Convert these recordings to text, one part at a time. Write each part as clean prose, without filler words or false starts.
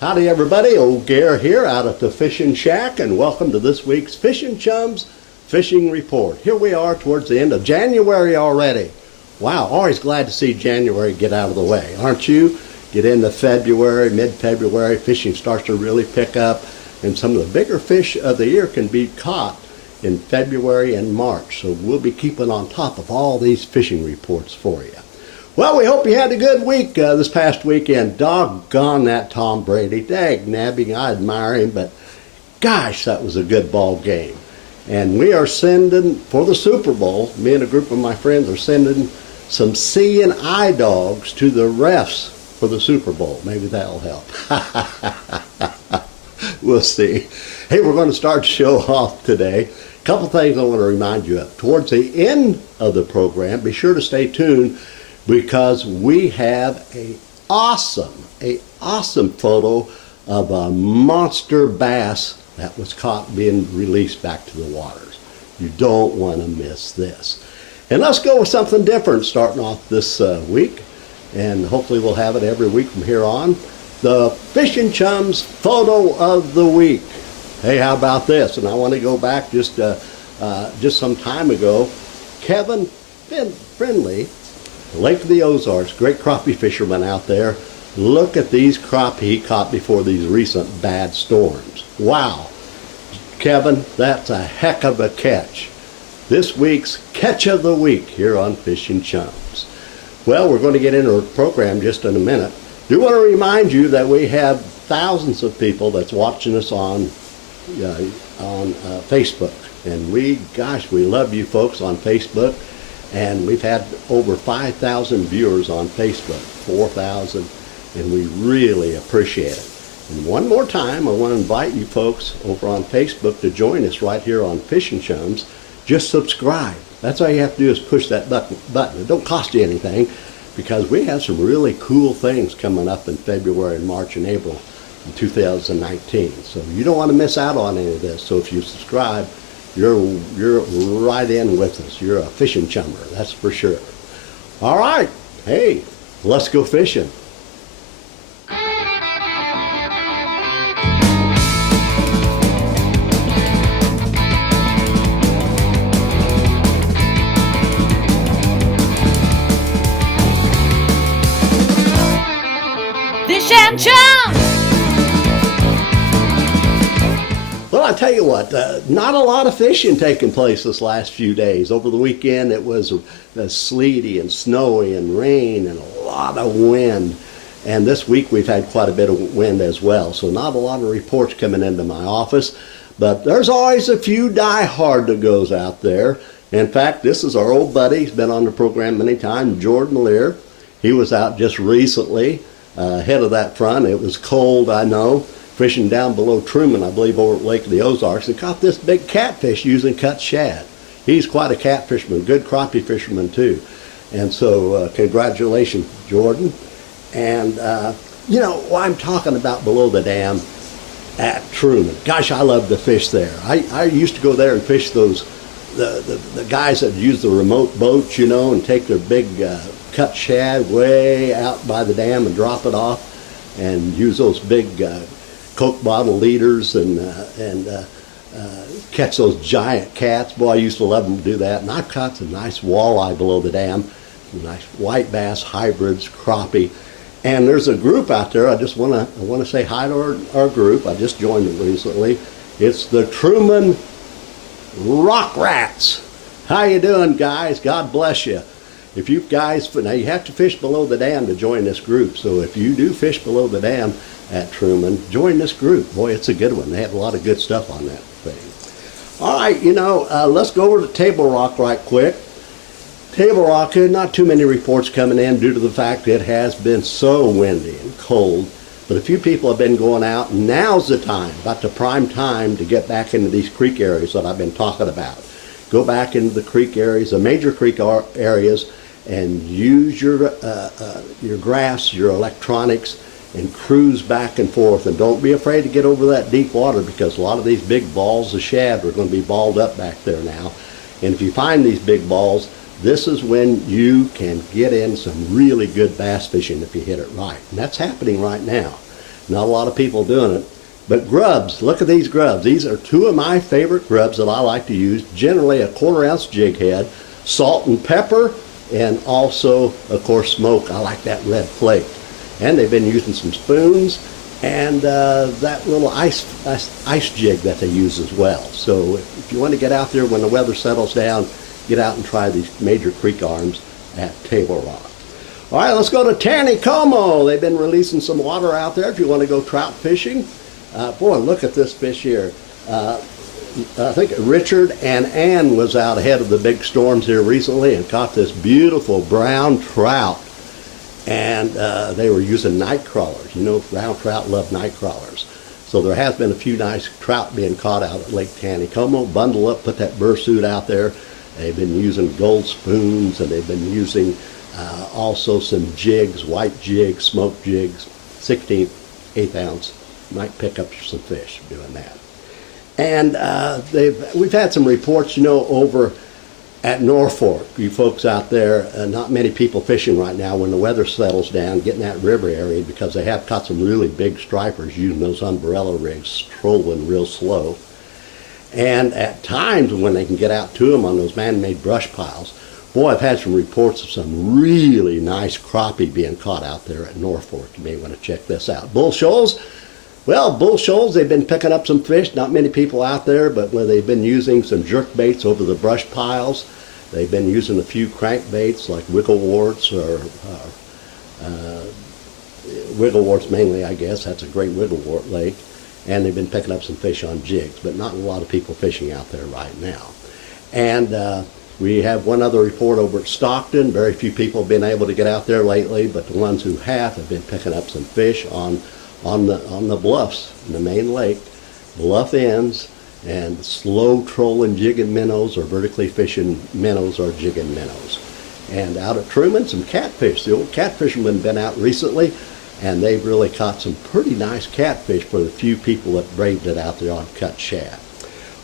Howdy everybody, old Gare here out at the Fishing Shack, and welcome to this week's Fishing Chums Fishing Report. Here we are towards the end of January already. Wow, always glad to see January get out of the way, aren't you? Get into February, mid-February, fishing starts to really pick up, and some of the bigger fish of the year can be caught in February and March. So we'll be keeping on top of all these fishing reports for you. Well, we hope you had a good week this past weekend. Doggone that Tom Brady. Dag nabbing, I admire him, but gosh, that was a good ball game. And we are sending, for the Super Bowl, me and a group of my friends are sending some C and I dogs to the refs for the Super Bowl. Maybe that'll help. We'll see. Hey, we're going to start the show off today. A couple things I want to remind you of. Towards the end of the program, be sure to stay tuned, because we have an awesome photo of a monster bass that was caught being released back to the waters. You don't want to miss this. And let's go with something different starting off this week, and hopefully we'll have it every week from here on. The Fishing Chums Photo of the Week. Hey, how about this? And I want to go back just some time ago. Kevin Friendly, Lake of the Ozarks, great crappie fisherman out there. Look at these crappie he caught before these recent bad storms. Wow. Kevin, that's a heck of a catch. This week's Catch of the Week here on Fishing Chums. Well, we're going to get into our program just in a minute. Do want to remind you that we have thousands of people that's watching us on Facebook. And we love you folks on Facebook. And we've had over 5,000 viewers on Facebook, 4,000, and we really appreciate it. And one more time, I want to invite you folks over on Facebook to join us right here on Fishing Chums. Just subscribe. That's all you have to do is push that button. It don't cost you anything, because we have some really cool things coming up in February and March and April in 2019. So you don't want to miss out on any of this. So if you subscribe, you're right in with us. You're a fishing chummer, that's for sure. All right, hey, let's go fishing. Fish and Chums! Well, I tell you what, not a lot of fishing taking place this last few days. Over the weekend, it was sleety and snowy and rain and a lot of wind. And this week, we've had quite a bit of wind as well. So not a lot of reports coming into my office. But there's always a few die-hard-to-goes out there. In fact, this is our old buddy. He's been on the program many times, Jordan Lear. He was out just recently, ahead of that front. It was cold, I know, fishing down below Truman, I believe, over at Lake of the Ozarks, and caught this big catfish using cut shad. He's quite a catfisherman, good crappie fisherman too. And so congratulations, Jordan. And you know, I'm talking about below the dam at Truman. Gosh, I love to fish there. I used to go there and fish those, the guys that use the remote boats, you know, and take their big cut shad way out by the dam and drop it off, and use those big Coke bottle leaders and catch those giant cats. Boy, I used to love them to do that. And I've caught some nice walleye below the dam, some nice white bass hybrids, crappie. And there's a group out there. I want to say hi to our group. I just joined it recently. It's the Truman Rock Rats. How you doing, guys? God bless you. If you guys, now you have to fish below the dam to join this group. So if you do fish below the dam at Truman, join this group. Boy, it's a good one. They have a lot of good stuff on that thing. All right, you know, let's go over to Table Rock right quick. Table Rock, not too many reports coming in due to the fact it has been so windy and cold. But a few people have been going out. Now's the time, about the prime time, to get back into these creek areas that I've been talking about. Go back into the creek areas, the major creek areas, and use your graphs, your electronics, and cruise back and forth. And don't be afraid to get over that deep water, because a lot of these big balls of shad are going to be balled up back there now. And if you find these big balls, this is when you can get in some really good bass fishing if you hit it right. And that's happening right now. Not a lot of people doing it. But grubs, look at these grubs. These are two of my favorite grubs that I like to use. Generally a 1/4 ounce jig head, salt and pepper, and also, of course, smoke. I like that red flake. And they've been using some spoons and that little ice jig that they use as well. So if you want to get out there when the weather settles down, get out and try these major creek arms at Table Rock. All right, let's go to Taneycomo. They've been releasing some water out there if you want to go trout fishing. Boy, look at this fish here. I think Richard and Ann was out ahead of the big storms here recently and caught this beautiful brown trout. And they were using night crawlers. You know, brown trout love night crawlers. So there has been a few nice trout being caught out at Lake Taneycomo. Bundle up, put that bursuit out there. They've been using gold spoons, and they've been using also some jigs, white jigs, smoke jigs, 16th, 1/8 ounce. Might pick up some fish doing that. And we've had some reports, you know, over at Norfolk, you folks out there, not many people fishing right now when the weather settles down, getting that river area, because they have caught some really big stripers using those umbrella rigs, trolling real slow. And at times when they can get out to them on those man-made brush piles, boy, I've had some reports of some really nice crappie being caught out there at Norfolk. You may want to check this out. Bull shoals. Well, bull shoals, they've been picking up some fish. Not many people out there, but where they've been using some jerk baits over the brush piles. They've been using a few crankbaits like wiggle warts or wiggle warts mainly, I guess. That's a great wiggle wart lake. And they've been picking up some fish on jigs, but not a lot of people fishing out there right now. And we have one other report over at Stockton. Very few people have been able to get out there lately, but the ones who have been picking up some fish on the bluffs in the main lake, bluff ends, and slow trolling jigging minnows or vertically fishing minnows or jigging minnows. And out at Truman, some catfish. The old catfishermen have been out recently, and they've really caught some pretty nice catfish for the few people that braved it out there on cut shad.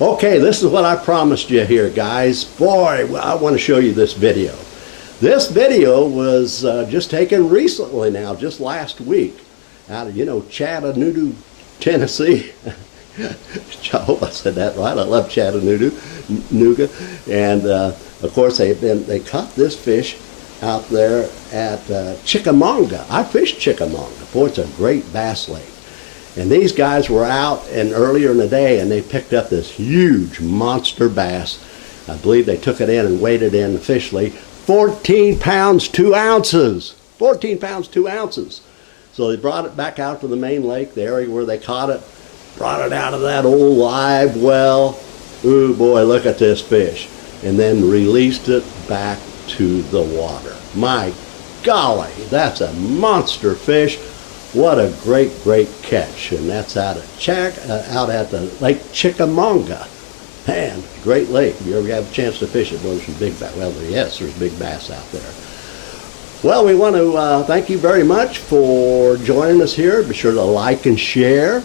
Okay, this is what I promised you here, guys. Boy, I want to show you this video. This video was just taken recently now, just last week, out of, you know, Chattanooga, Tennessee. I hope I said that right. I love Chattanooga. And of course, they caught this fish out there at Chickamauga. I fished Chickamauga. Boy, it's a great bass lake. And these guys were out and earlier in the day, and they picked up this huge monster bass. I believe they took it in and weighed it in officially 14 pounds 2 ounces. 14 pounds 2 ounces. So they brought it back out to the main lake, the area where they caught it, brought it out of that old live well. Ooh, boy, look at this fish. And then released it back to the water. My golly, that's a monster fish. What a great, great catch. And that's out at the Lake Chickamauga. Man, great lake. If you ever have a chance to fish it, there's some big bass. Well, yes, there's big bass out there. Well, we want to thank you very much for joining us here. Be sure to like and share.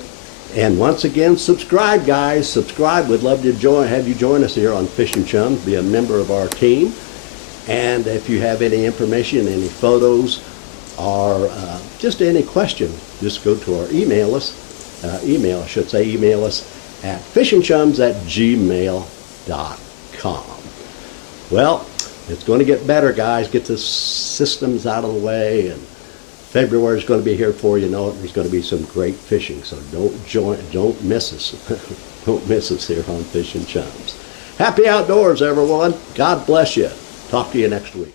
And once again, subscribe, guys. Subscribe. We'd love to have you join us here on Fishing Chums. Be a member of our team. And if you have any information, any photos, or just any question, just go to our email us at fishingchums@gmail.com. Well, it's going to get better, guys. Get the systems out of the way, and February is going to be here for you know it. There's going to be some great fishing, so don't miss us. Don't miss us here on Fishing Chums. Happy outdoors, everyone. God bless you. Talk to you next week.